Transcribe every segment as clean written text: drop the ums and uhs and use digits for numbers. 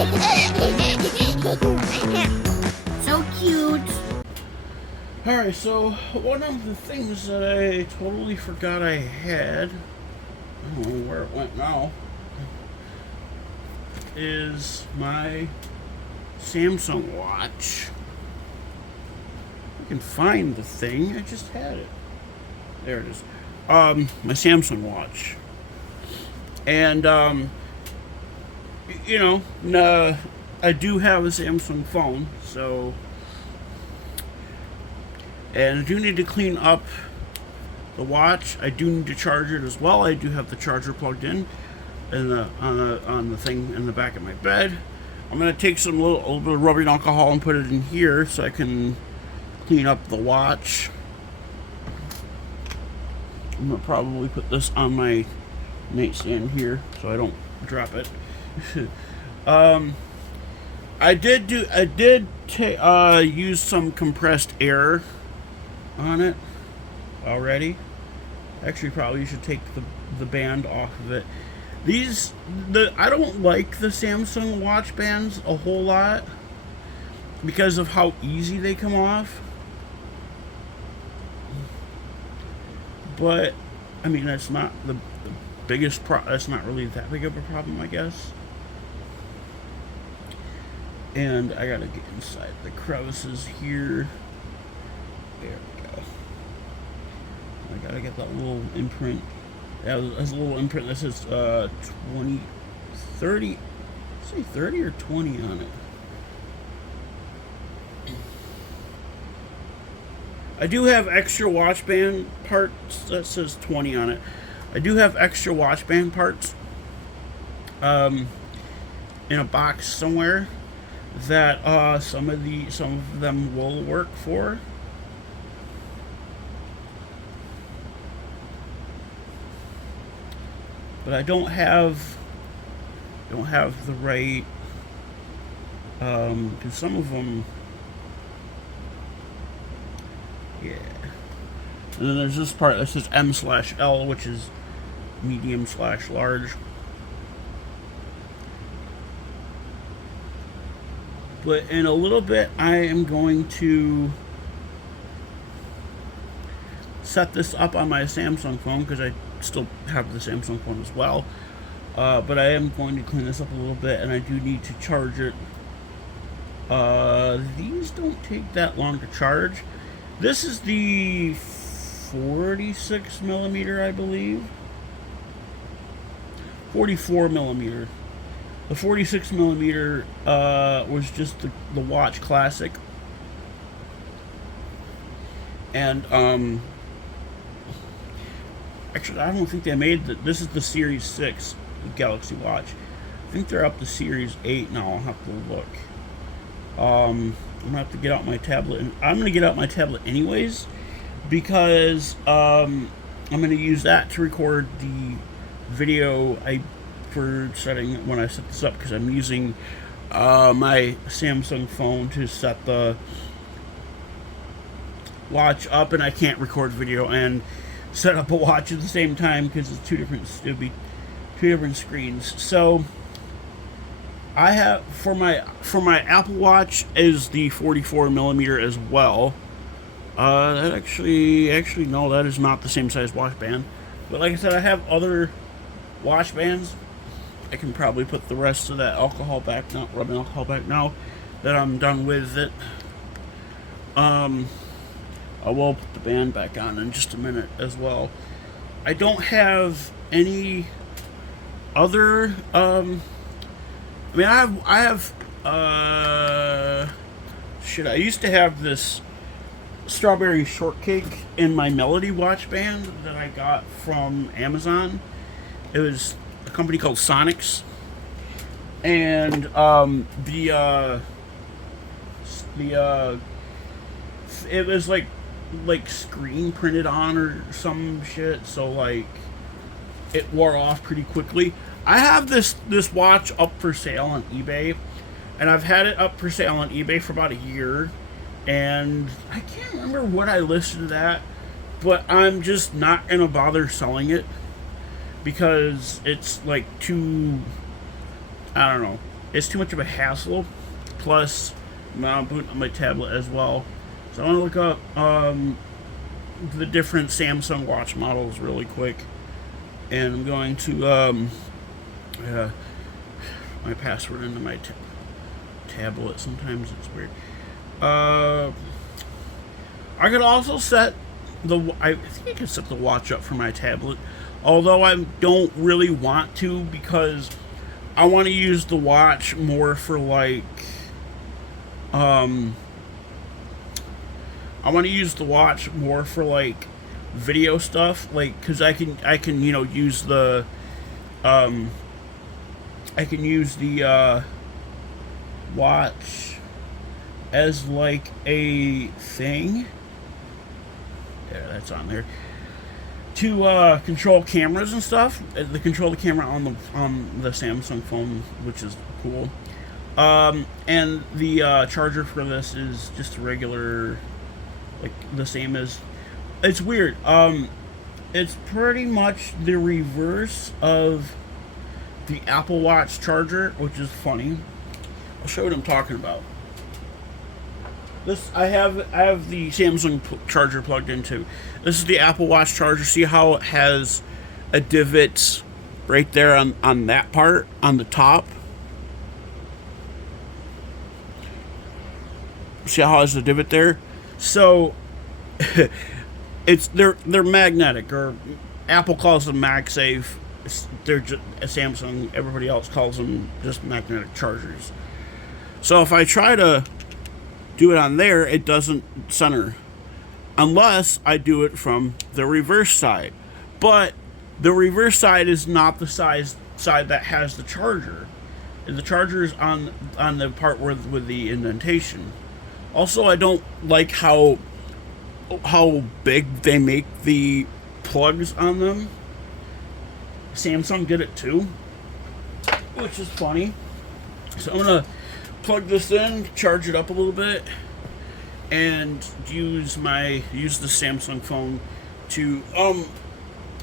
So cute. Alright, so one of the things that I totally forgot I had, I don't know where it went now, is my Samsung watch. I can find the thing, I just had it. There it is. My Samsung watch. And, you know, I do have a Samsung phone, so... And I do need to clean up the watch. I do need to charge it as well. I do have the charger plugged in on the thing in the back of my bed. I'm gonna take a little bit of rubbing alcohol and put it in here so I can clean up the watch. I'm gonna probably put this on my nightstand here so I don't drop it. I did use some compressed air on it already. Actually, probably should take the band off of it. I don't like the Samsung watch bands a whole lot because of how easy they come off. But I mean, that's not the biggest that's not really that big of a problem, I guess. And I gotta get inside the crevices here. There we go. I gotta get that little imprint. Yeah, there's a little imprint that says 20, 30. Say 30 or 20 on it. I do have extra watch band parts that says 20 on it. I do have extra watch band parts in a box somewhere that some of them will work for. But I don't have the right because some of them, yeah. And then there's this part that says M/L, which is medium/large. But in a little bit, I am going to set this up on my Samsung phone because I still have the Samsung phone as well. But I am going to clean this up a little bit, and I do need to charge it. These don't take that long to charge. This is the 46 millimeter, I believe. 44 millimeter. The 46 millimeter was just the Watch Classic. And actually, I don't think they made this is the Series 6 Galaxy Watch. I think they're up to Series 8 now. I'll have to look. I'm gonna have to get out my tablet, and I'm gonna get out my tablet anyways because I'm gonna use that to record the video for setting when I set this up, because I'm using my Samsung phone to set the watch up, and I can't record video and set up a watch at the same time because it's it'll be two different screens. So I have for my Apple Watch is the 44 millimeter as well. That actually no, that is not the same size watch band. But like I said, I have other watch bands. I can probably put the rest of that alcohol back now, rubbing alcohol back now that I'm done with it. I will put the band back on in just a minute as well. I don't have any other I mean, I have shit, I used to have this strawberry shortcake in my Melody watch band that I got from Amazon. It was a company called Sonics, and it was like screen printed on or some shit, so like it wore off pretty quickly. I have this watch up for sale on eBay, and I've had it up for sale on eBay for about a year, and I can't remember what I listed it at, but I'm just not gonna bother selling it because it's like too, I don't know, it's too much of a hassle. Plus, I'm booting on my tablet as well. So I want to look up the different Samsung watch models really quick. And I'm going to my password into my tablet. Sometimes it's weird. I could also set I think I could set the watch up for my tablet, although I don't really want to, because I want to use the watch more for like I want to use the watch more for like video stuff, like because I can use the I can use the watch as like a thing. Yeah, that's on there to control cameras and stuff. The control the camera on the Samsung phone, which is cool. And the charger for this is just a regular, like the same as. It's weird. It's pretty much the reverse of the Apple Watch charger, which is funny. I'll show you what I'm talking about. This I have the Samsung charger plugged into. This is the Apple Watch charger. See how it has a divot right there on that part on the top? See how it has a divot there? So they're magnetic, or Apple calls them MagSafe. They're just Samsung. Everybody else calls them just magnetic chargers. So if I try to do it on there, it doesn't center unless I do it from the reverse side. But the reverse side is not the side that has the charger. The charger is on the part with the indentation. Also, I don't like how big they make the plugs on them. Samsung did it too, which is funny. So I'm gonna plug this in, charge it up a little bit, and use the Samsung phone to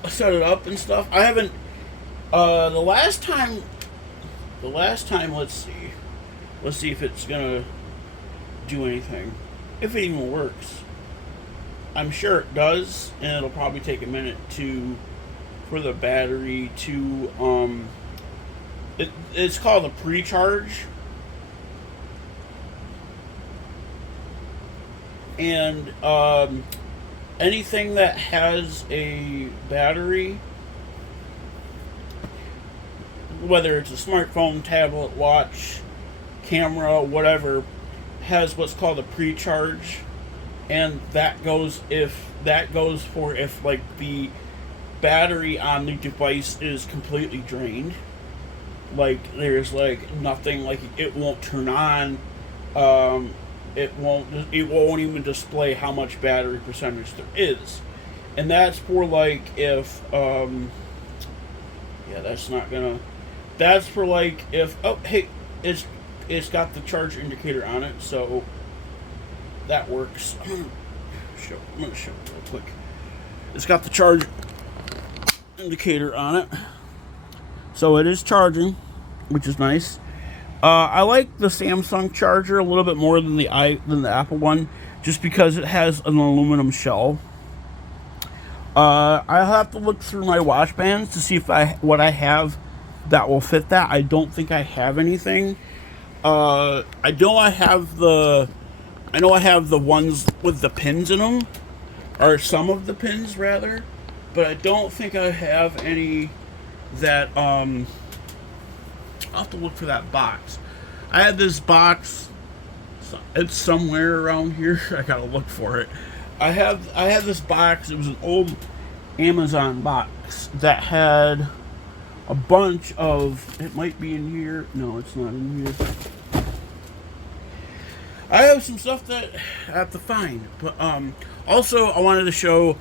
set it up and stuff. I haven't the last time let's see if it's gonna do anything, if it even works. I'm sure it does, and it'll probably take a minute for the battery to it's called a pre-charge. And anything that has a battery, whether it's a smartphone, tablet, watch, camera, whatever, has what's called a pre-charge, and that goes for if like the battery on the device is completely drained, like there's like nothing, like it won't turn on. It won't even display how much battery percentage there is. And that's for like if that's for like if, oh hey, it's got the charge indicator on it, so that works. I'm gonna show it real quick. It's got the charge indicator on it, so it is charging, which is nice. I like the Samsung charger a little bit more than the Apple one, just because it has an aluminum shell. I'll have to look through my watch bands to see if what I have that will fit that. I don't think I have anything. I know I have the ones with the pins in them, or some of the pins rather, but I don't think I have any that I'll have to look for that box. I had this box. It's somewhere around here. I gotta look for it. I had this box. It was an old Amazon box that had a bunch of. It might be in here. No, it's not in here. I have some stuff that I have to find. But also I wanted to show.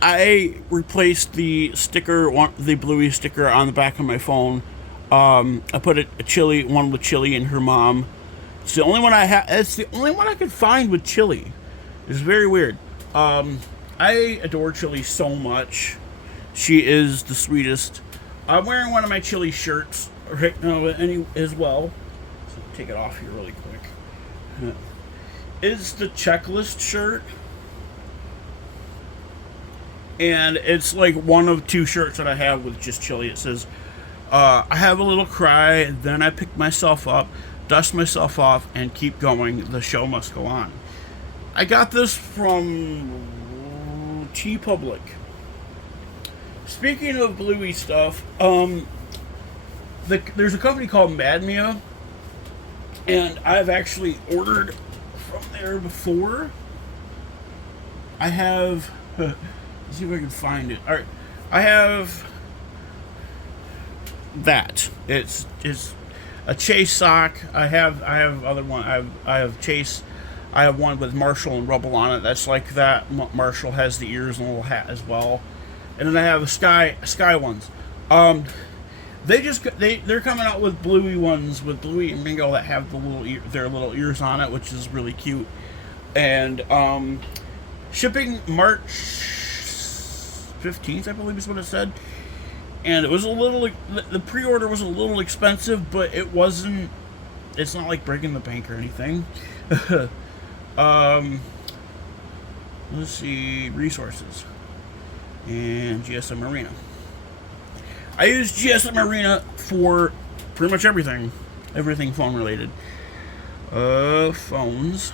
I replaced the sticker, the Bluey sticker on the back of my phone. I put one with Chili and her mom. It's the only one I have. It's the only one I could find with Chili. It's very weird. I adore Chili so much. She is the sweetest. I'm wearing one of my Chili shirts right now as well. take it off here really quick. Is the Checklist shirt. And it's like one of two shirts that I have with just chili. It says, I have a little cry, then I pick myself up, dust myself off, and keep going. The show must go on. I got this from TeePublic. Speaking of Bluey stuff, there's a company called Madmia, and I've actually ordered from there before. I have... let's see if I can find it. All right, I have that. It's a Chase sock. I have other one. I have Chase. I have one with Marshall and Rubble on it. That's like that. Marshall has the ears and a little hat as well. And then I have a Sky ones. They're coming out with Bluey ones with Bluey and Mingo that have their little ears on it, which is really cute. And shipping March 15th, I believe is what it said. And it was the pre-order was a little expensive, but it wasn't. It's not like breaking the bank or anything. Let's see, resources and GSM Arena. I use GSM Arena for pretty much everything phone related. Phones.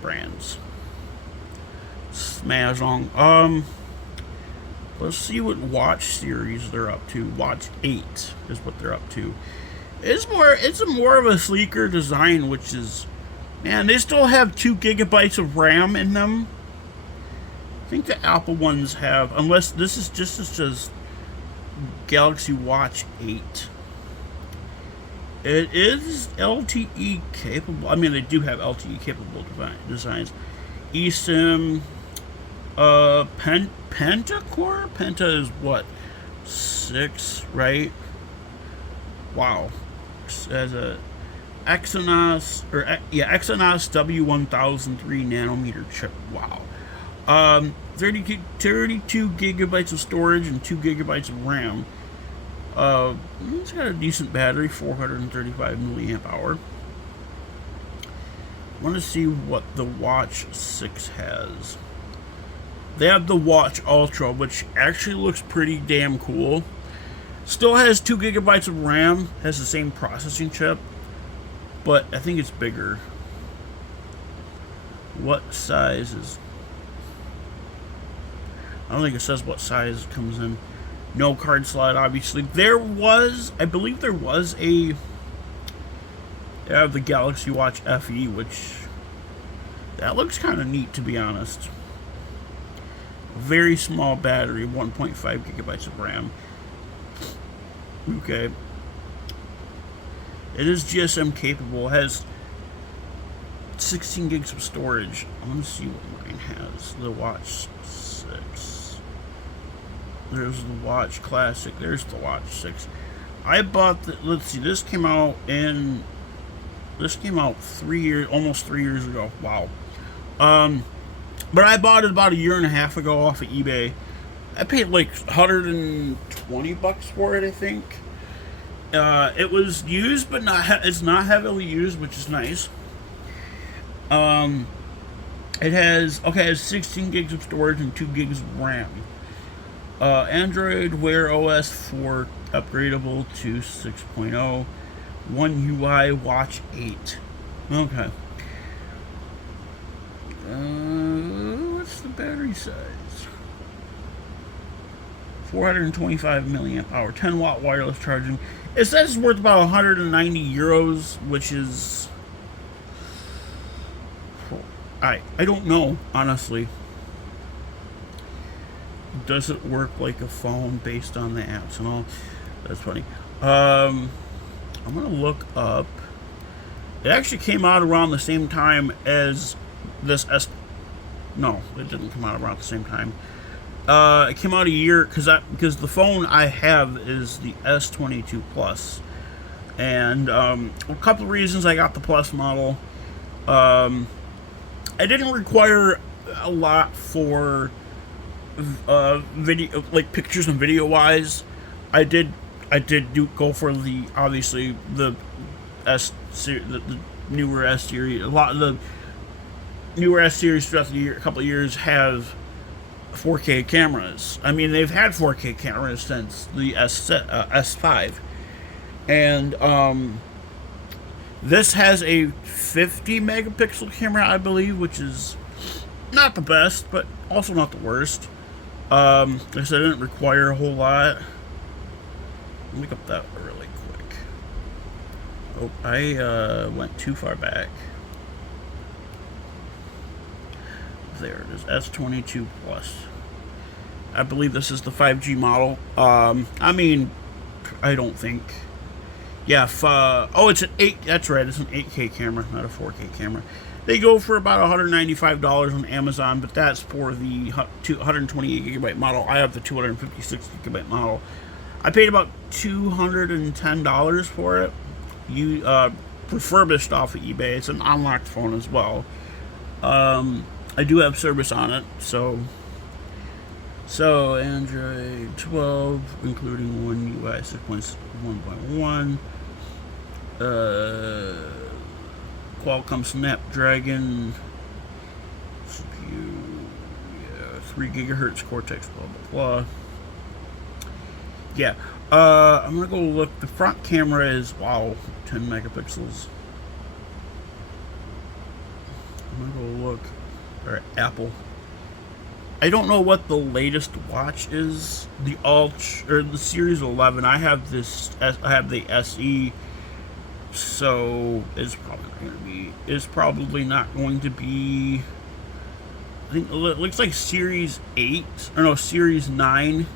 Brands. Smashong. Let's see what watch series they're up to. Watch 8 is what they're up to. It's more of a sleeker design, which is, man, they still have 2 gigabytes of RAM in them. I think the Apple ones have, unless this is just Galaxy Watch 8. It is LTE capable. I mean, they do have LTE capable designs. eSIM, Pentacore? Penta is what? 6, right? Wow. As a Exynos W1003 nanometer chip. Wow. 32 gigabytes of storage and 2 gigabytes of RAM. It's got a decent battery, 435 milliamp hour. I want to see what the Watch 6 has. They have the Watch Ultra, which actually looks pretty damn cool. Still has 2 gigabytes of RAM, has the same processing chip, but I think it's bigger. What size is... I don't think it says what size it comes in. No card slot, obviously. I believe there was the Galaxy Watch FE, which, that looks kind of neat, to be honest. Very small battery, 1.5 gigabytes of RAM. Okay. It is GSM capable. It has 16 gigs of storage. I want to see what mine has. The Watch 6. There's the Watch Classic. There's the Watch 6. I bought let's see, this came out 3 years, almost 3 years ago. Wow. But I bought it about a year and a half ago off of eBay. I paid like $120 for it, I think. It was used, but it's not heavily used, which is nice. It has 16 gigs of storage and 2 gigs of RAM. Android Wear OS 4 upgradable to 6.0. One UI Watch 8. Okay. What's the battery size? 425 milliamp hour, 10 watt wireless charging. It says it's worth about 190 euros, which is... I don't know, honestly. Does it work like a phone based on the apps and all? That's funny. I'm gonna look up. It actually came out around the same time as this No, it didn't come out around the same time. It came out a year because the phone I have is the S22 Plus, and a couple of reasons I got the Plus model. I didn't require a lot for video, like pictures and video wise, I did go for the obviously the the newer S series. A lot of the newer S series throughout the year, a couple of years have 4K cameras. I mean, they've had 4K cameras since the S5, and this has a 50 megapixel camera, I believe, which is not the best, but also not the worst. Like I said, it didn't require a whole lot. Let me look up that really quick. Oh, I went too far back. There it is, S22 Plus. I believe this is the 5G model. I mean, I don't think. Yeah, oh, it's an 8. That's right, it's an 8K camera, not a 4K camera. They go for about $195 on Amazon, but that's for the 128 gigabyte model. I have the 256 gigabyte model. I paid about $210 for it. Refurbished off of eBay. It's an unlocked phone as well. I do have service on it, so Android 12, including One UI 6.1.1. Qualcomm Snapdragon CPU, 3 gigahertz Cortex, blah blah blah. Yeah, I'm gonna go look. The front camera is 10 megapixels. I'm gonna go look. Or Apple. I don't know what the latest watch is. The Ultra or the Series 11. I have this. I have the SE. So it's probably not going to be. It's probably not going to be. I think it looks like Series 8 or no Series 9.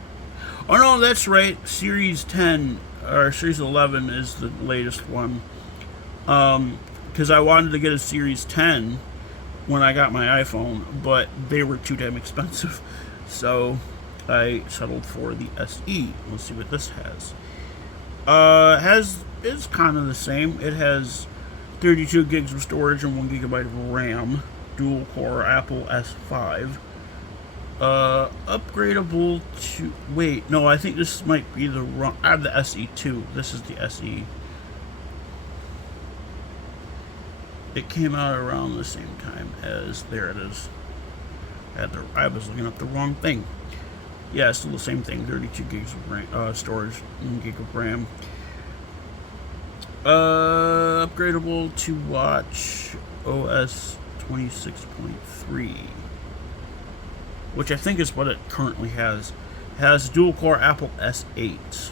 Oh no, that's right. Series 10 or Series 11 is the latest one. Because I wanted to get a Series 10 when I got my iPhone, but they were too damn expensive, so I settled for the SE. Let's see what this has. It's kind of the same. It has 32 gigs of storage and 1 gigabyte of RAM. Dual core Apple S5. Upgradable to. Wait, no, I think this might be the wrong. I have the SE2. This is the SE. It came out around the same time as, there it is. I was looking up the wrong thing. Yeah, it's still the same thing. 32 gigs of RAM, storage, 1 gig of RAM. Upgradable to watch OS 26.3, which I think is what it currently has. It has dual core Apple S8.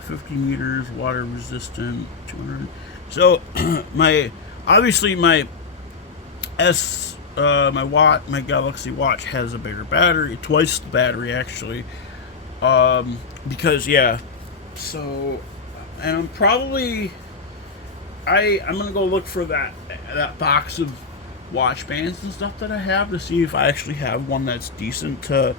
50 meters, water resistant, 200. So my Galaxy Watch has a bigger battery, twice the battery actually. Because yeah, so and I'm probably I'm gonna go look for that box of watch bands and stuff that I have to see if I actually have one that's decent to.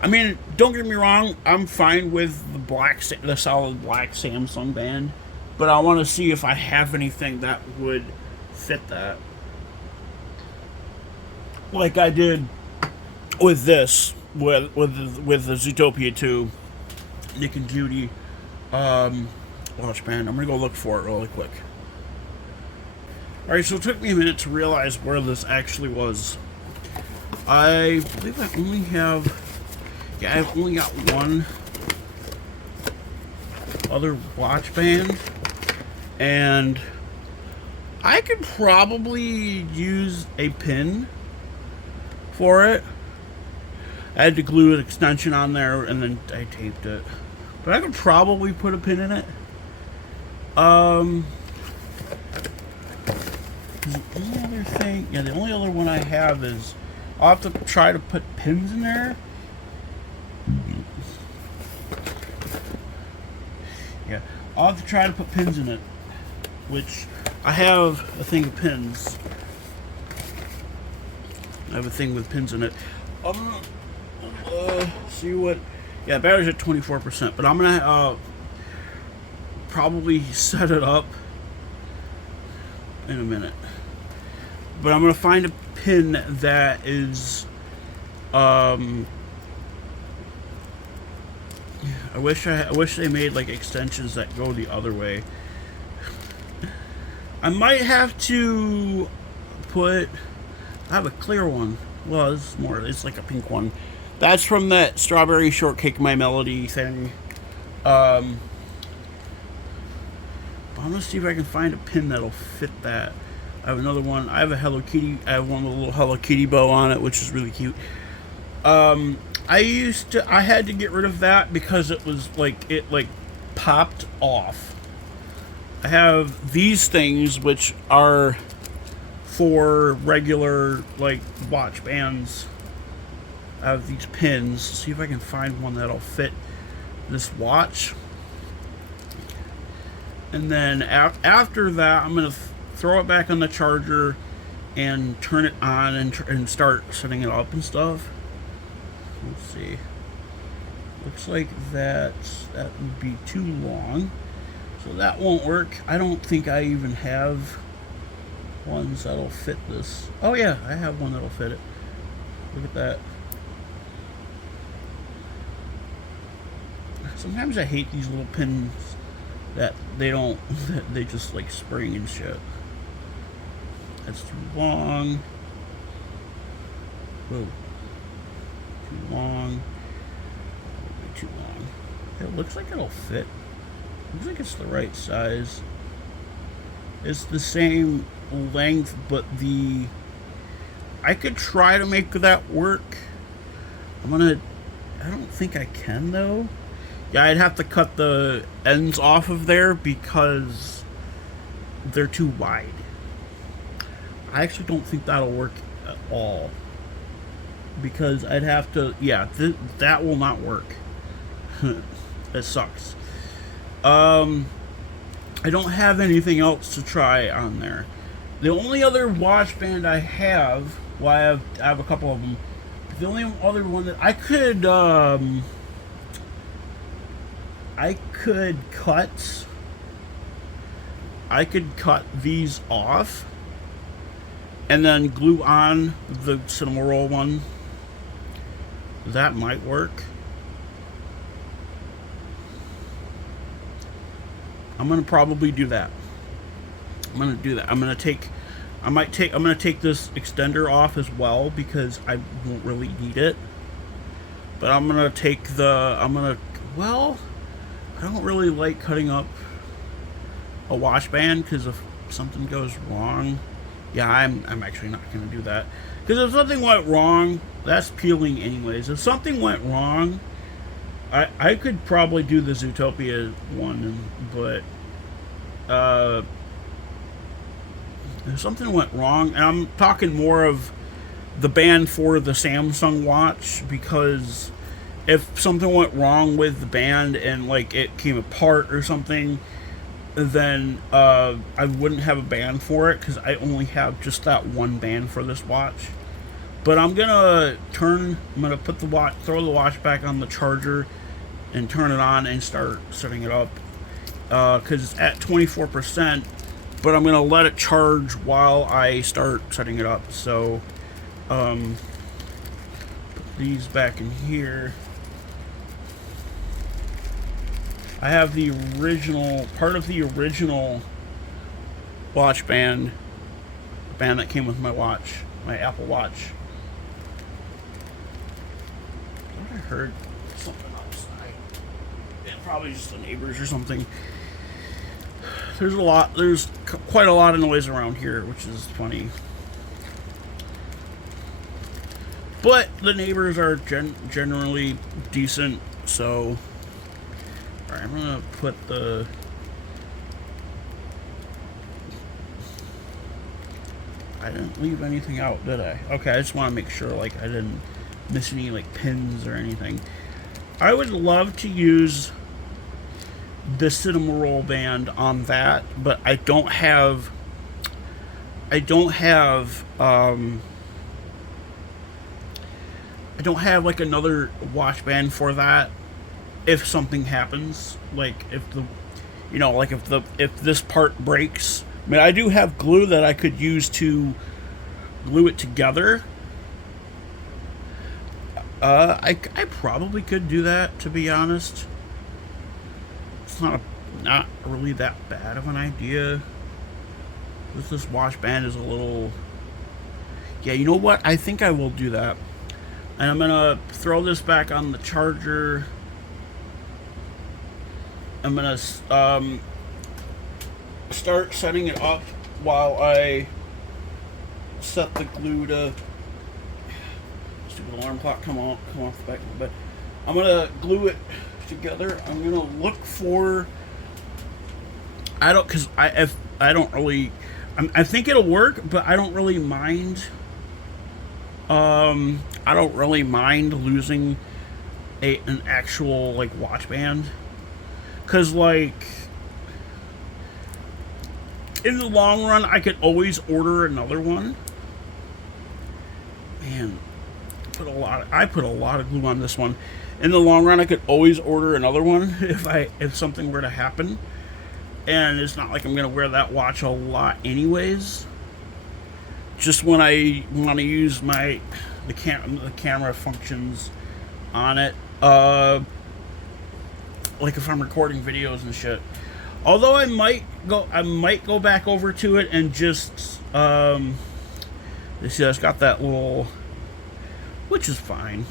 I mean, don't get me wrong, I'm fine with the solid black Samsung band, but I want to see if I have anything that would fit that. Like I did with this, with the Zootopia 2 Nick and Judy watch band. I'm gonna go look for it really quick. Alright, so it took me a minute to realize where this actually was. I believe I only have. Yeah, I've only got one other watch band, and I could probably use a pin for it. I had to glue an extension on there, and then I taped it. But I could probably put a pin in it. The only other thing, the only other one I have is I'll have to try to put pins in there. Yeah, I'll have to try to put pins in it, which I have a thing of pins. I have a thing with pins in it. I'm gonna see what. Yeah, battery's at 24%, but I'm gonna probably set it up in a minute. But I'm gonna find a pin that is I wish they made like extensions that go the other way. I might have to put. I have a clear one. Well, it's more. It's like a pink one. That's from that Strawberry Shortcake My Melody thing. I'm gonna see if I can find a pin that'll fit that. I have another one. I have a Hello Kitty. I have one with a little Hello Kitty bow on it, which is really cute. I had to get rid of that because it was like, it like popped off. I have these things which are for regular like watch bands. I have these pins. See if I can find one that'll fit this watch. And then after that, I'm gonna throw it back on the charger and turn it on and start setting it up and stuff. Let's see. Looks like that would be too long, so that won't work. I don't think I even have ones that'll fit this. Oh yeah, I have one that'll fit it. Look at that. Sometimes I hate these little pins that they don't, that they just like spring and shit. That's too long. Whoa. Too long. Way too long. It looks like it'll fit. Looks like it's the right size. It's the same length, but I could try to make that work. I don't think I can though. Yeah, I'd have to cut the ends off of there because they're too wide. I actually don't think that'll work at all. Because I'd have to, yeah, that will not work. It sucks. I don't have anything else to try on there. The only other watch band I have, well, I have a couple of them. But the only other one that I could cut these off and then glue on the cinema roll one. That might work. I'm gonna probably do that. I'm gonna take this extender off as well because I won't really need it. But I'm gonna well, I don't really like cutting up a watch band because if something goes wrong, yeah, I'm actually not gonna do that. Because if something went wrong, that's peeling anyways. If something went wrong, I could probably do the Zootopia one, but if something went wrong, and I'm talking more of the band for the Samsung watch, because if something went wrong with the band and like it came apart or something, then I wouldn't have a band for it because I only have just that one band for this watch. But I'm gonna throw the watch back on the charger and turn it on and start setting it up because it's at 24%, but I'm gonna let it charge while I start setting it up. So put these back in here. I have the original, part of the original watch band, the band that came with my watch, my Apple Watch. I thought I heard something outside. Yeah, probably just the neighbors or something. There's quite a lot of noise around here, which is funny. But the neighbors are generally decent, so... Alright, I'm gonna put the... I didn't leave anything out, did I? Okay, I just want to make sure, like, I didn't miss any, like, pins or anything. I would love to use the cinema roll band on that, but I don't have like another watch band for that. If something happens, like if this part breaks, I mean, I do have glue that I could use to glue it together. I probably could do that, to be honest. It's not really that bad of an idea. This watch band is a little. Yeah, you know what? I think I will do that. And I'm gonna throw this back on the charger. I'm gonna start setting it up while I set the glue to. Stupid alarm clock, come off the back of the bed. I'm gonna glue it together. I'm gonna look for. I don't, cause if I don't really, I think it'll work, but I don't really mind. I don't really mind losing an actual like watch band, cause like in the long run, I could always order another one. Man, I put a lot of glue on this one. In the long run, I could always order another one if something were to happen. And it's not like I'm gonna wear that watch a lot, anyways. Just when I want to use the camera functions on it, like if I'm recording videos and shit. Although I might go back over to it and just you see, it's got that little, which is fine.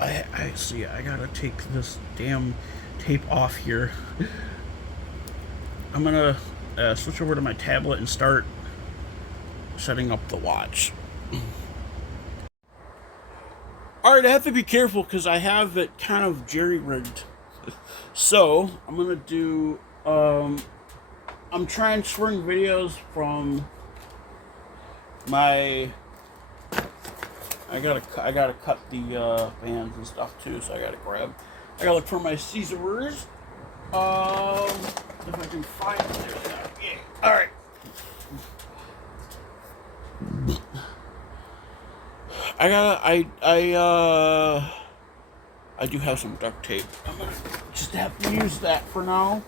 I see. I gotta take this damn tape off here. I'm gonna switch over to my tablet and start setting up the watch. Alright, I have to be careful because I have it kind of jerry-rigged. So, I'm gonna do, I'm transferring videos from my, I gotta cut the bands and stuff too, so I gotta look for my scissors. If I can find it. Yeah. Alright. I do have some duct tape. I'm gonna just have to use that for now.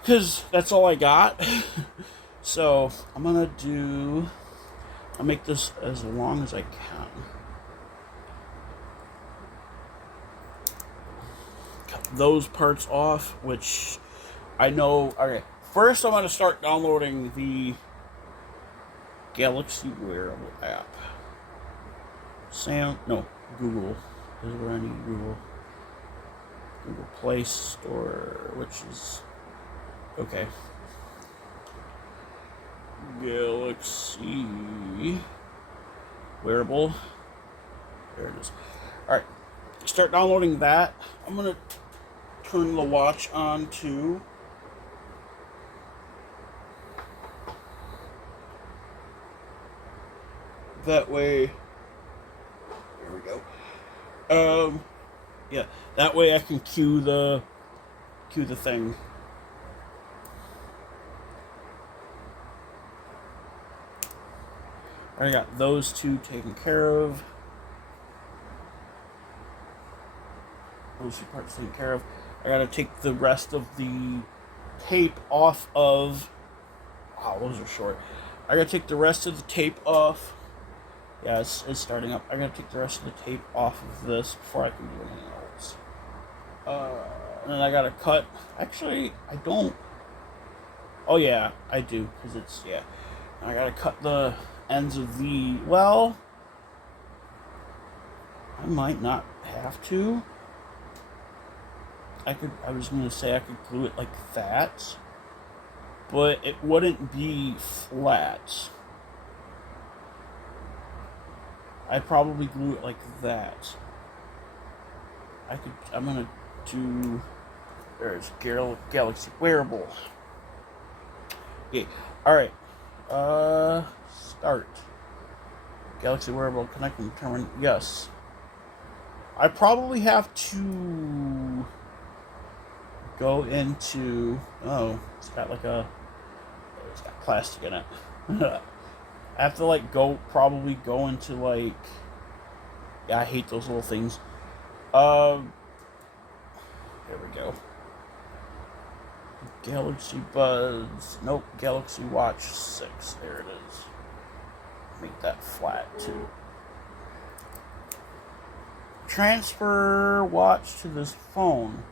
Because that's all I got. So, I'll make this as long as I can. Cut those parts off, which I know. Okay, first I'm going to start downloading the Galaxy Wearable app. Google is where I need Google Play Store, which is okay. Galaxy Wearable. There it is. Alright. Start downloading that. I'm going to turn the watch on too. That way. There we go. Yeah. That way I can cue the thing. I got those two taken care of. Those two parts taken care of. I gotta take the rest of the tape off of. Wow, those are short. I gotta take the rest of the tape off. Yeah, it's starting up. I gotta take the rest of the tape off of this before I can do anything else. And then I gotta cut. Actually, I don't. Oh yeah, I do, because it's, yeah. I gotta cut the ends of the, well, I might not have to. I was gonna say I could glue it like that, but it wouldn't be flat. I'd probably glue it like that. I'm gonna do, there's Galaxy Wearable. Okay, alright. Start. Galaxy Wearable connecting determine. Yes. I probably have to go into. Oh, it's got plastic in it. I have to probably go into Yeah, I hate those little things. There we go. Galaxy Buds. Nope, Galaxy Watch 6. There it is. make that flat too. Transfer watch to this phone.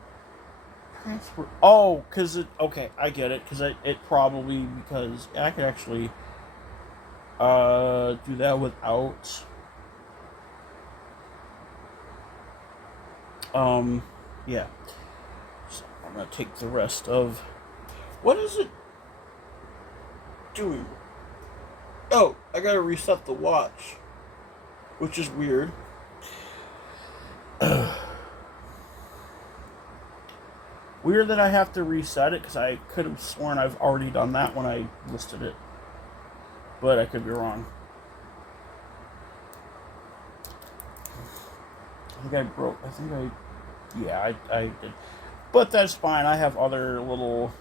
Transfer. Oh, because it. Okay, I get it. Because it probably. Because I could actually do that without. Yeah. So I'm going to take the rest of. What is it doing? Oh, I got to reset the watch. Which is weird. Weird that I have to reset it because I could have sworn I've already done that when I listed it. But I could be wrong. Yeah, I did. But that's fine. I have other little...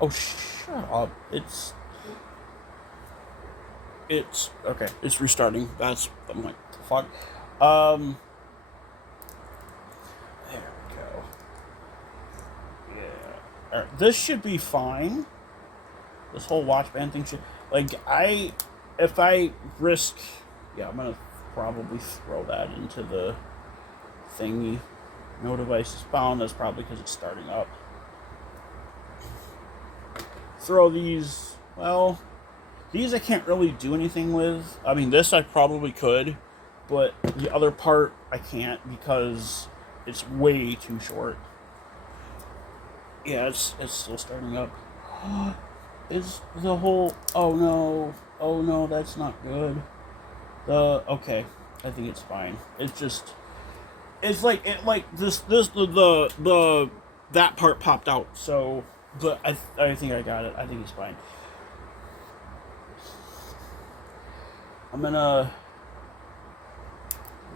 Oh, shut up. It's... Okay, it's restarting. I'm like, the fuck? There we go. Yeah. Alright, this should be fine. This whole watch band thing should... If I risk... Yeah, I'm gonna probably throw that into the thingy. No device is found. That's probably because it's starting up. Throw these... Well... These I can't really do anything with. I mean, this I probably could, but the other part I can't because it's way too short. Yeah, it's still starting up. Is the whole... Oh no, that's not good. Okay, I think it's fine. It's just... It's like that part popped out, so... But I think I got it. I think it's fine. I'm gonna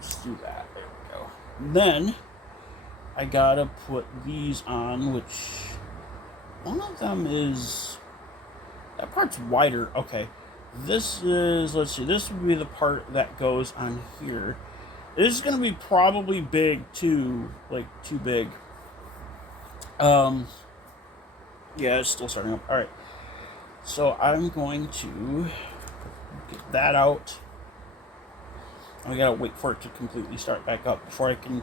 just do that. There we go. Then I gotta put these on, which one of them is... That part's wider. Okay. This is... Let's see. This would be the part that goes on here. This is gonna be probably big too. Like, too big. Yeah, it's still starting up. Alright. So I'm going to... get that out. I gotta wait for it to completely start back up before I can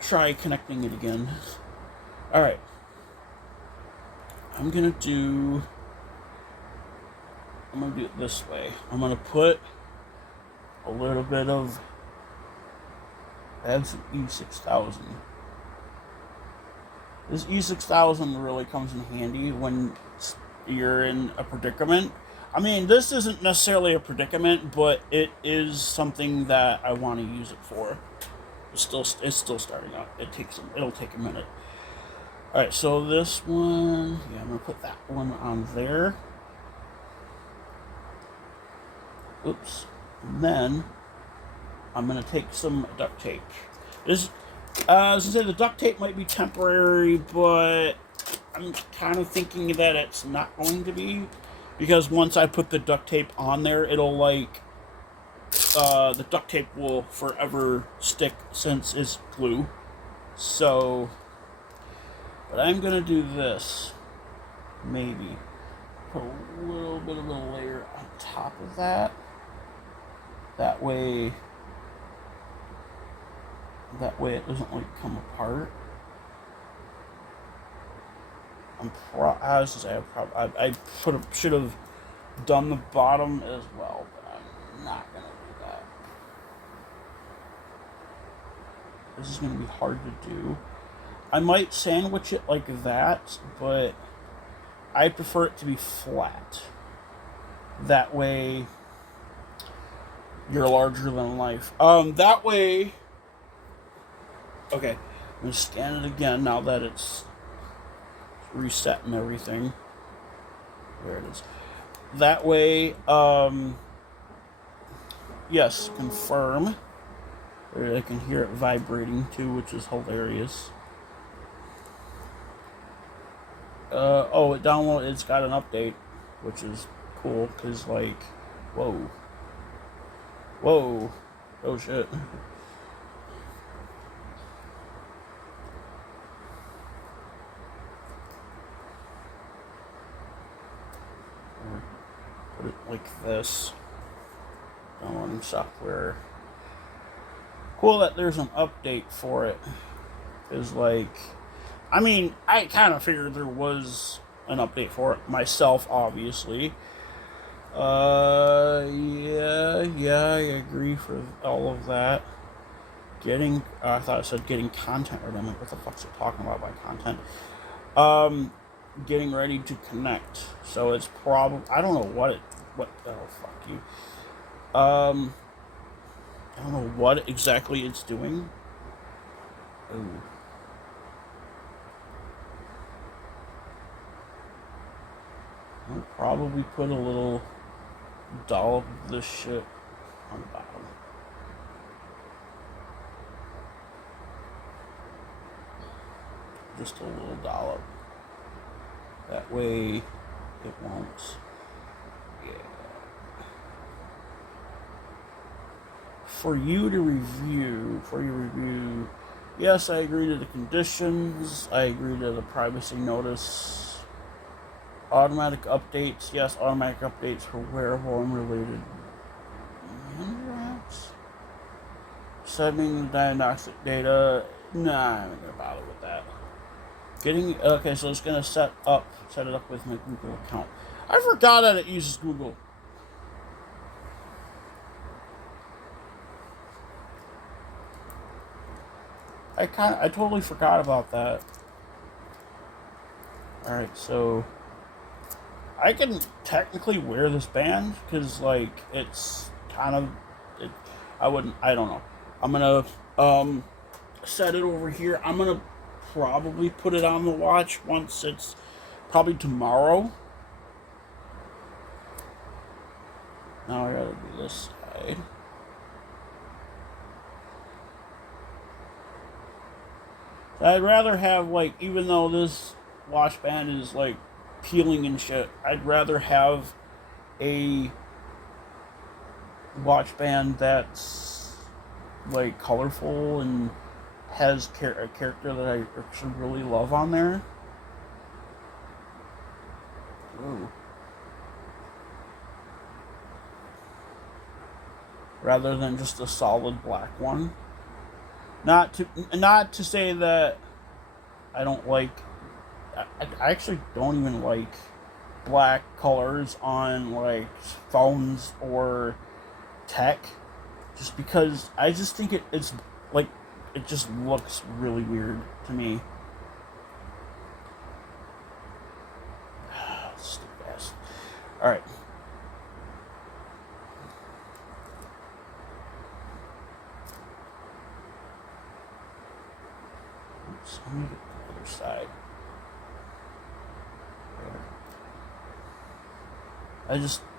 try connecting it again. Alright. I'm gonna do it this way. I'm gonna put a little bit of... I have some E6000. This E6000 really comes in handy when you're in a predicament. I mean, this isn't necessarily a predicament, but it is something that I want to use it for. It's still starting up. It'll take a minute. All right, so this one, yeah, I'm gonna put that one on there. Oops. And then I'm gonna take some duct tape. I was gonna say the duct tape might be temporary, but I'm kind of thinking that it's not going to be. Because once I put the duct tape on there, it'll the duct tape will forever stick since it's glue. So, but I'm gonna do this. Maybe put a little bit of a layer on top of that. That way it doesn't come apart. I should have done the bottom as well, but I'm not gonna do that. This is gonna be hard to do. I might sandwich it like that, but I prefer it to be flat. That way, you're larger than life. That way. Okay, I'm gonna scan it again now that it's reset and everything. There it is. That way, yes, confirm. I can hear it vibrating too, which is hilarious. It downloaded. It's got an update, which is cool because, like, whoa, oh shit. Put it like this. downloading software. Cool that there's an update for it. Is like, I mean, I kind of figured there was an update for it myself, obviously. Yeah, I agree for all of that. I thought it said getting content ready. I'm like, what the fuck's it talking about by content? Getting ready to connect. So it's probably, I don't know what fuck you. I don't know what exactly it's doing. Ooh. I'll probably put a little dollop of this shit on the bottom. Just a little dollop. That way it won't. Yeah. For your review, yes, I agree to the conditions. I agree to the privacy notice. Automatic updates. Yes, automatic updates for wearable and related apps. Sending the diagnostic data. Nah, I'm not gonna bother with that. Okay, so it's gonna set it up with my Google account. I forgot that it uses Google. I totally forgot about that. Alright, so I can technically wear this band because, like, it's kind of, I don't know. I'm gonna set it over here. I'm gonna probably put it on the watch once it's probably tomorrow. Now I gotta do this side. I'd rather have, like, even though this watch band is like peeling and shit, I'd rather have a watch band that's like colorful and has a character that I actually really love on there. Ooh. Rather than just a solid black one. Not to say that I don't like. I actually don't even like black colors on like phones or tech, just because I just think it's like it just looks really weird to me. Stupid ass. All right. Oops, let me get the other side.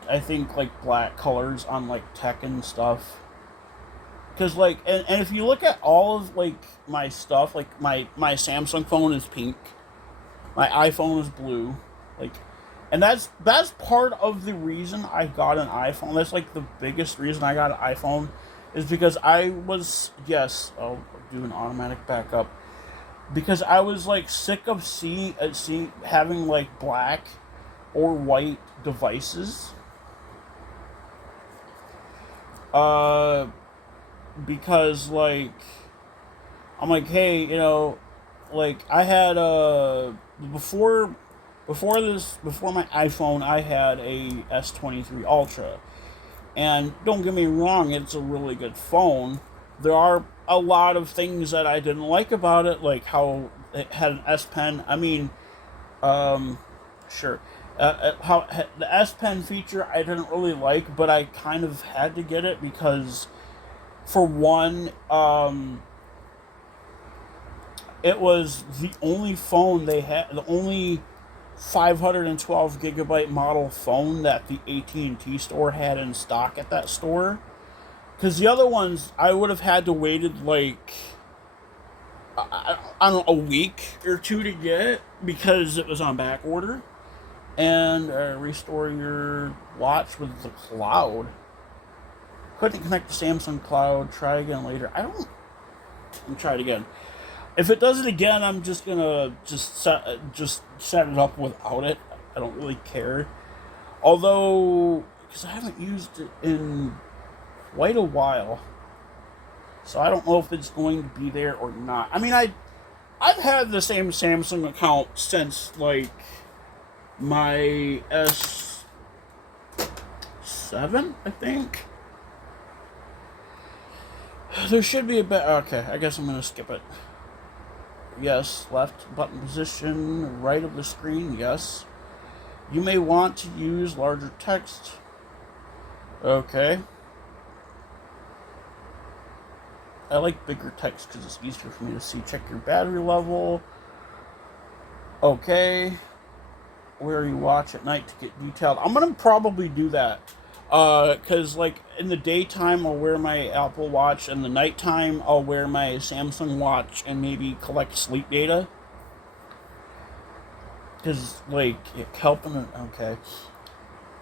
I think like black colors on like tech and stuff, because like and if you look at all of like my stuff, like my Samsung phone is pink, my iPhone is blue, like, and that's part of the reason I got an iPhone. That's like the biggest reason I got an iPhone, is because I'll do an automatic backup, because I was like sick of seeing having like black or white devices. Because like I'm like, hey, like I had before my iPhone, I had a S23 Ultra, and don't get me wrong, it's a really good phone. There are a lot of things that I didn't like about it, like how it had an S Pen. I mean, sure. How the S Pen feature I didn't really like, but I kind of had to get it because, for one, it was the only phone they had, the only 512 gigabyte model phone that the AT&T store had in stock at that store. Because the other ones, I would have had to waited like, I don't know, a week or two to get, because it was on back order. And restore your watch with the cloud. Couldn't connect to Samsung Cloud. Try again later. I'll try it again. If it does it again, I'm just gonna set it up without it. I don't really care. Although, because I haven't used it in quite a while. So I don't know if it's going to be there or not. I mean, I've had the same Samsung account since like my S7, I think. There should be a bit. Okay, I guess I'm gonna skip it. Yes, left button position, right of the screen. Yes. You may want to use larger text. Okay. I like bigger text because it's easier for me to see. Check your battery level. Okay. Where you watch at night to get detailed. I'm going to probably do that. Because, like, in the daytime, I'll wear my Apple Watch. And the nighttime, I'll wear my Samsung Watch and maybe collect sleep data. Because, like, helping... Okay.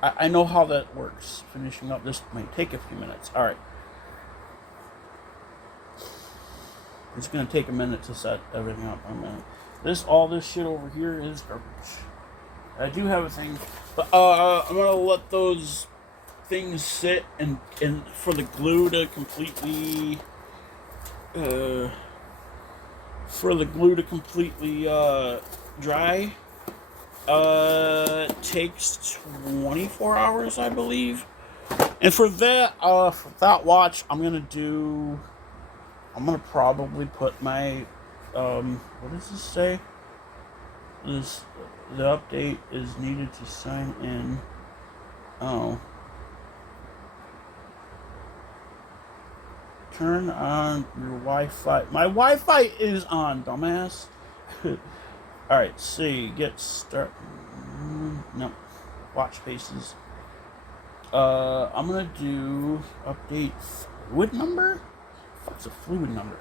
I know how that works. Finishing up this might take a few minutes. Alright. It's going to take a minute to set everything up. All this shit over here is garbage. I do have a thing, but I'm going to let those things sit and for the glue to completely dry. Takes 24 hours, I believe. And for that watch, I'm going to probably put my, what does this say? The update is needed to sign in. Oh. Turn on your Wi-Fi. My Wi-Fi is on, dumbass. Alright, see, get start. No. Watch faces. I'm gonna do update fluid number? What's a fluid number?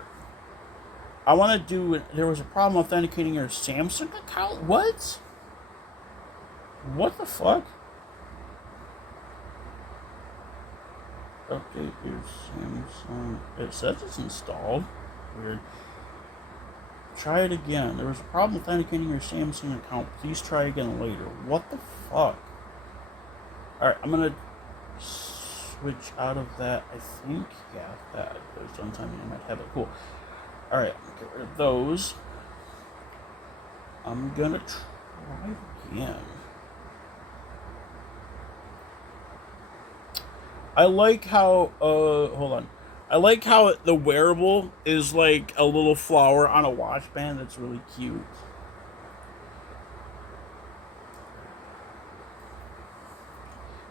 I want to do. There was a problem authenticating your Samsung account. What? What the fuck? Update your Samsung. It says it's installed. Weird. Try it again. There was a problem authenticating your Samsung account. Please try again later. What the fuck? Alright, I'm gonna switch out of that. I think, yeah, that was done timing. I might have it. Cool. Alright, get rid of those. I'm gonna try again. I like how, hold on. I like how the wearable is like a little flower on a watch band. That's really cute.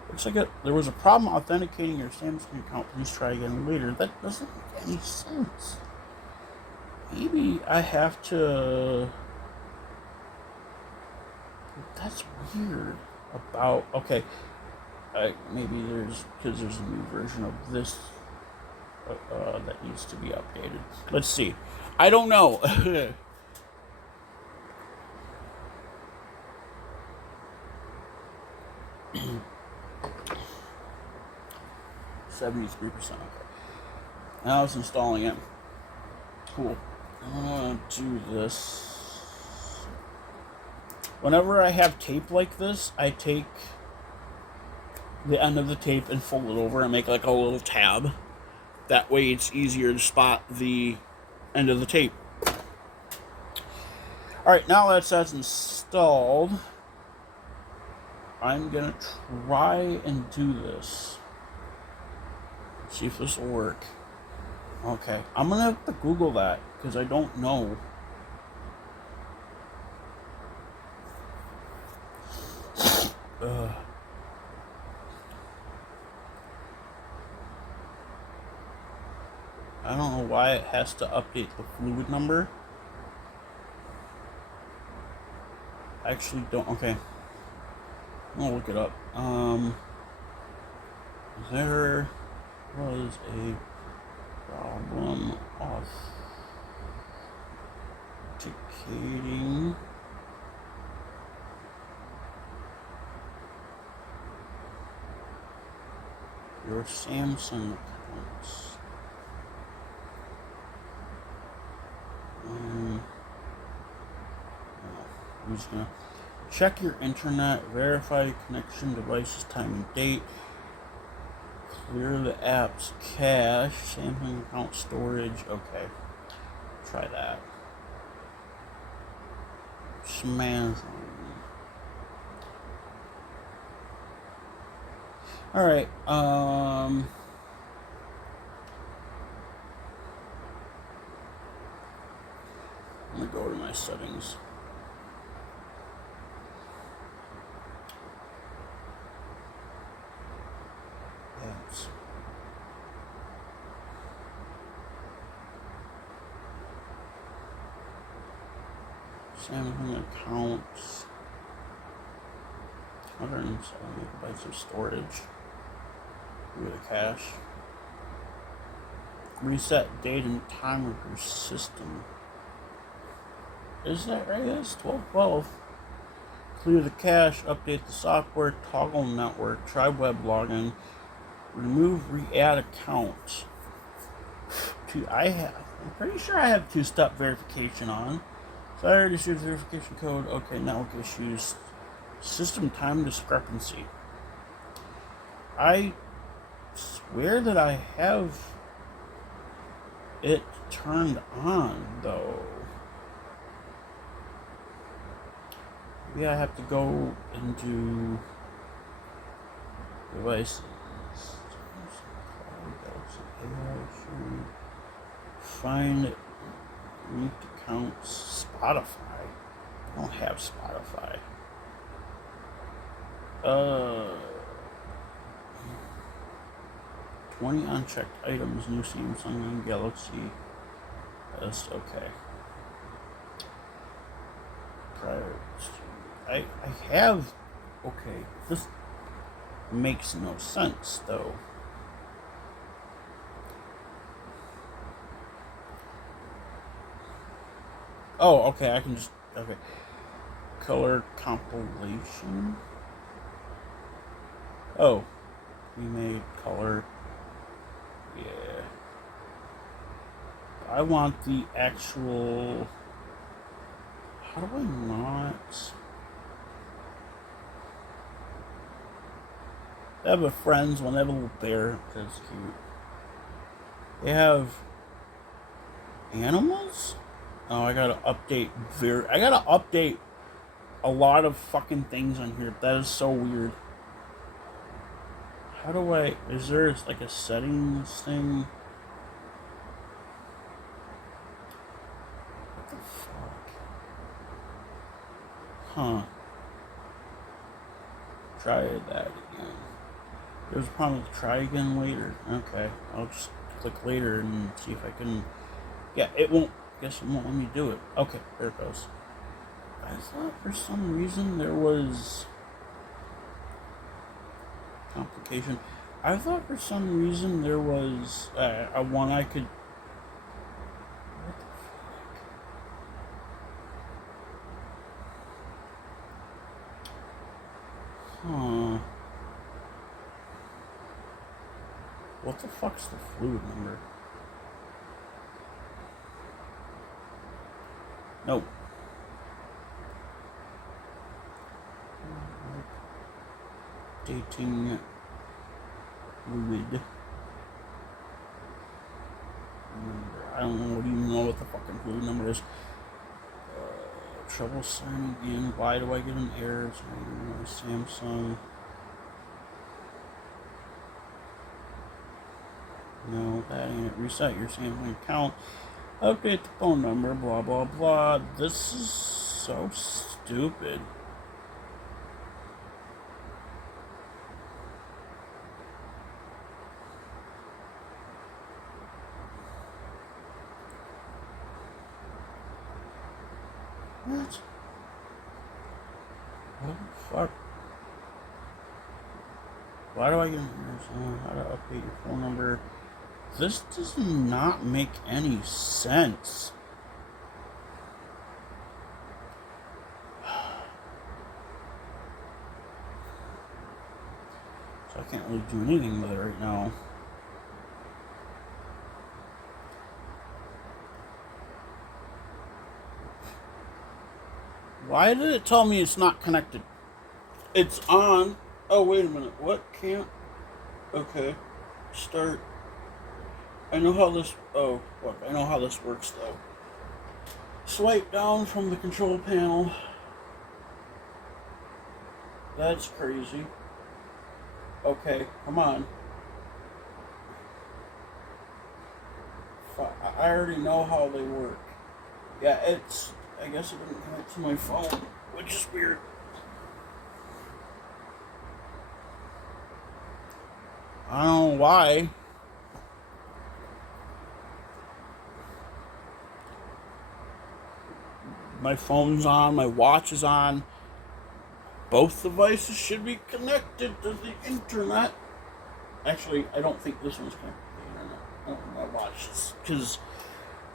Looks like there was a problem authenticating your Samsung account. Please try again later. That doesn't make any sense. Maybe I have to... That's weird. Okay. Maybe because there's a new version of this that needs to be updated. Let's see. I don't know. 73%. Okay. Now it's installing it. Cool. I'm gonna do this. Whenever I have tape like this, I take the end of the tape and fold it over and make like a little tab. That way it's easier to spot the end of the tape. Alright, now that's installed, I'm gonna try and do this. See if this will work. Okay, I'm gonna have to Google that because I don't know. I don't know why it has to update the fluid number. I actually don't. Okay. I'm gonna look it up. There was a problem authenticating your Samsung accounts. I'm just gonna check your internet, verify your connection, devices, time and date, Clear the app's cache. Samsung account storage. Okay. Try that. Schmazz. Alright, I'm gonna go to my settings. Apps. Samsung accounts. 107 megabytes of storage. With a cache. Reset date and time of your system. Is that right? It's 1212. Clear the cache, update the software, toggle network, try web login, remove re-add account. I'm pretty sure I have two-step verification on. So I already received verification code. Okay, network issues. System time discrepancy. I swear that I have it turned on, though. Maybe I have to go into devices. Find linked accounts. Spotify. I don't have Spotify. 20 unchecked items. New Samsung Galaxy S. Okay. I have. Okay. This makes no sense, though. Oh, okay. I can just. Okay. Color compilation. Oh. We made color. Yeah. I want the actual. How do I not? I have a friends one. They have a little bear. That's cute. They have animals. Oh, I gotta update. I gotta update a lot of fucking things on here. That is so weird. How do I? Is there like a settings thing? What the fuck? Huh. Try that again. There's a problem with try again later. Okay. I'll just click later and see if I can. Yeah, it won't. Guess it won't let me do it. Okay, there it goes. I thought for some reason there was complication. I thought for some reason there was a one I could. What the fuck? Huh. What the fuck's the fluid number? Nope. Dating fluid. I don't even know what the fucking fluid number is. Trouble signing in. Why do I get an error? Samsung. No, that ain't it. Reset your Samsung account. Update the phone number. Blah, blah, blah. This is so stupid. What? What the fuck? Why do I get how to update your phone number? This does not make any sense. So I can't really do anything with it right now. Why did it tell me it's not connected? It's on. Oh, wait a minute. What? Can't. Okay. Start. I know how this. Oh, look. I know how this works though. Swipe down from the control panel. That's crazy. Okay, come on. I already know how they work. Yeah, it's. I guess it didn't connect to my phone, which is weird. I don't know why. My phone's on, my watch is on. Both devices should be connected to the internet. Actually, I don't think this one's connected to the internet. I don't know, my watch is. Because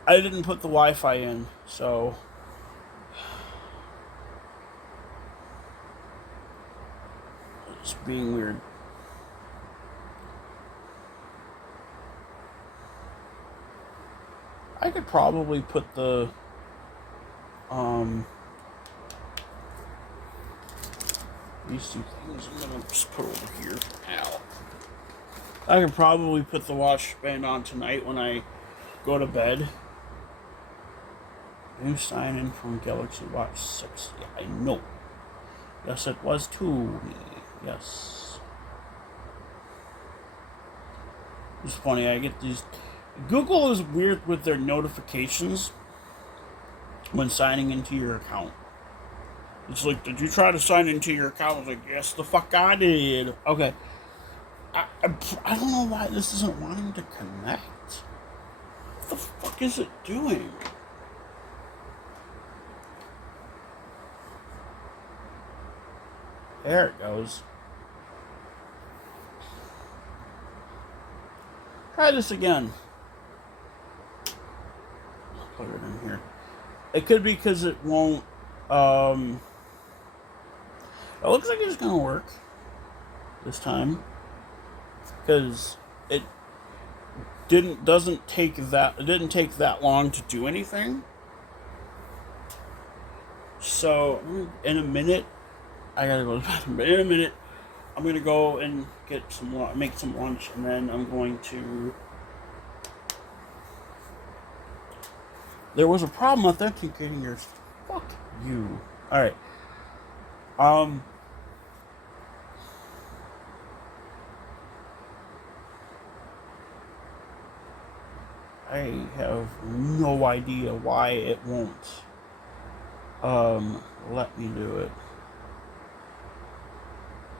I didn't put the Wi Fi in, so. It's being weird. I could probably put the. These two things I'm gonna just put over here. Ow. I could probably put the watch band on tonight when I go to bed. New sign in from Galaxy Watch 6. Yeah, I know. Yes, it was to me. Yes. It's funny, I get these. Google is weird with their notifications when signing into your account. It's like, did you try to sign into your account? I was like, yes, the fuck I did. Okay. I don't know why this isn't wanting to connect. What the fuck is it doing? There it goes. Try this again. I'll put it in here. It could be because it won't. It looks like it's gonna work this time because it didn't take that long to do anything. So in a minute, I gotta go to the bathroom. But in a minute, I'm gonna go and make some lunch, and then I'm going to. There was a problem authenticating your. Fuck you. All right. I have no idea why it won't. Let me do it.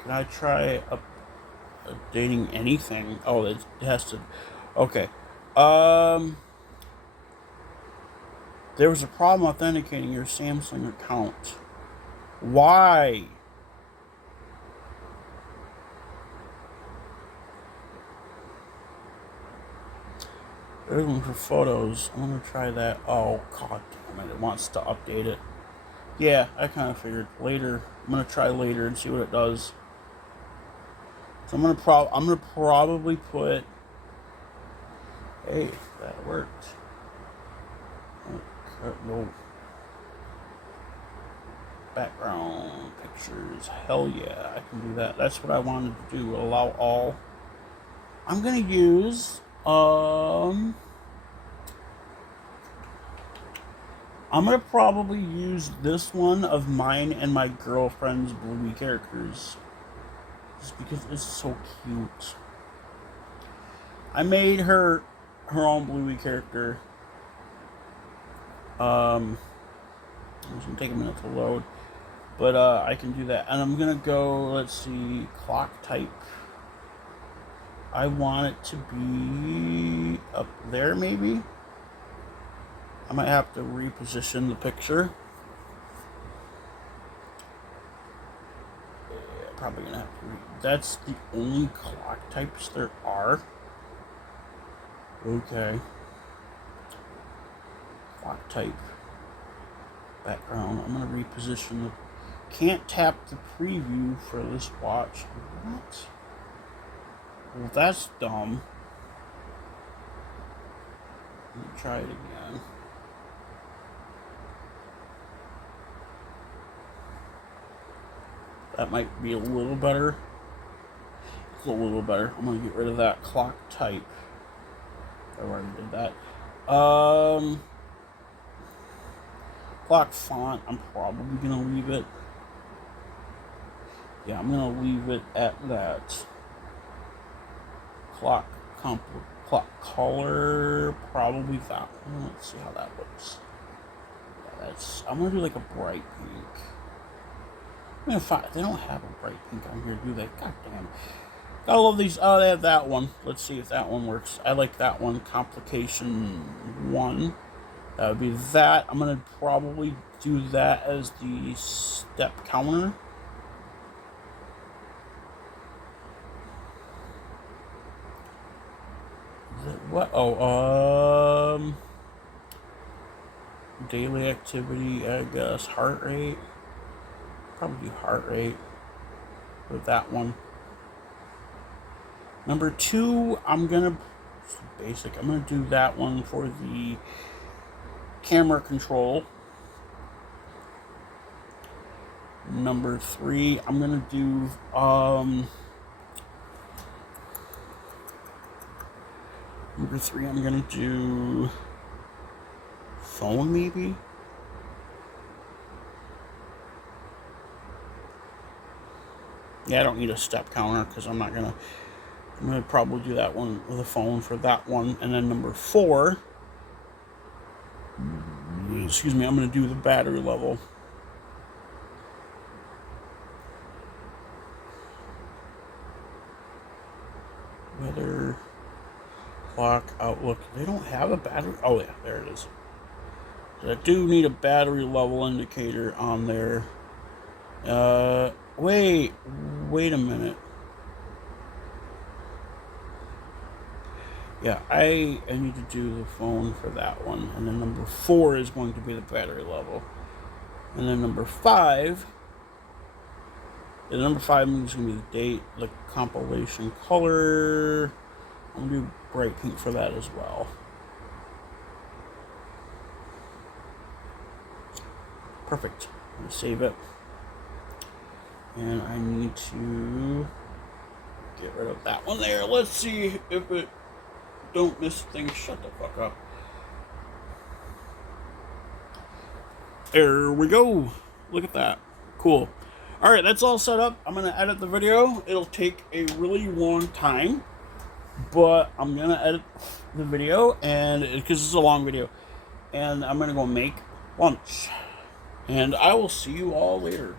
Can I try updating anything? Oh, it has to. Okay. There was a problem authenticating your Samsung account. Why? Looking for photos. I'm gonna try that. Oh god damn it! It wants to update it. Yeah, I kind of figured. Later, I'm gonna try later and see what it does. So I'm gonna probably put. Hey, that worked. No background pictures. Hell yeah, I can do that. That's what I wanted to do. Allow all. I'm gonna use I'm gonna probably use this one of mine and my girlfriend's Bluey characters. Just because it's so cute. I made her own Bluey character. It's gonna take a minute to load. But I can do that. And I'm gonna go, let's see, clock type. I want it to be up there maybe. I might have to reposition the picture. Yeah, probably gonna have to that's the only clock types there are. Okay. Clock type. Background. I'm gonna reposition the. Can't tap the preview for this watch. What? Well, that's dumb. Let me try it again. That might be a little better. It's a little better. I'm gonna get rid of that clock type. I already did that. Clock font, I'm probably gonna leave it. Yeah, I'm gonna leave it at that. Clock color, probably that one. Let's see how that looks. Yeah, I'm gonna do like a bright pink. I'm gonna find, they don't have a bright pink on here, do they? God damn. Gotta love these. Oh, they have that one. Let's see if that one works. I like that one. Complication 1. That would be that. I'm gonna probably do that as the step counter. What? Oh, daily activity, I guess. Heart rate. Probably do heart rate with that one. Number 2, I'm gonna basic. I'm gonna do that one for the camera control. Number 3, I'm gonna do number 3, I'm gonna do phone, maybe. Yeah, I don't need a step counter because I'm gonna probably do that one with a phone for that one. And then number 4, excuse me, I'm gonna do the battery level. Weather, clock, outlook. They don't have a battery. Oh yeah, there it is. I do need a battery level indicator on there. Wait a minute. Yeah, I need to do the phone for that one. And then number 4 is going to be the battery level. And then number 5, is going to be the date, the compilation color. I'm going to do bright pink for that as well. Perfect. I'm going to save it. And I need to get rid of that one there. Let's see if it don't miss things. Shut the fuck up. There we go. Look at that. Cool. Alright, that's all set up. I'm going to edit the video. It'll take a really long time, but I'm going to edit the video and because it's a long video. And I'm going to go make lunch. And I will see you all later.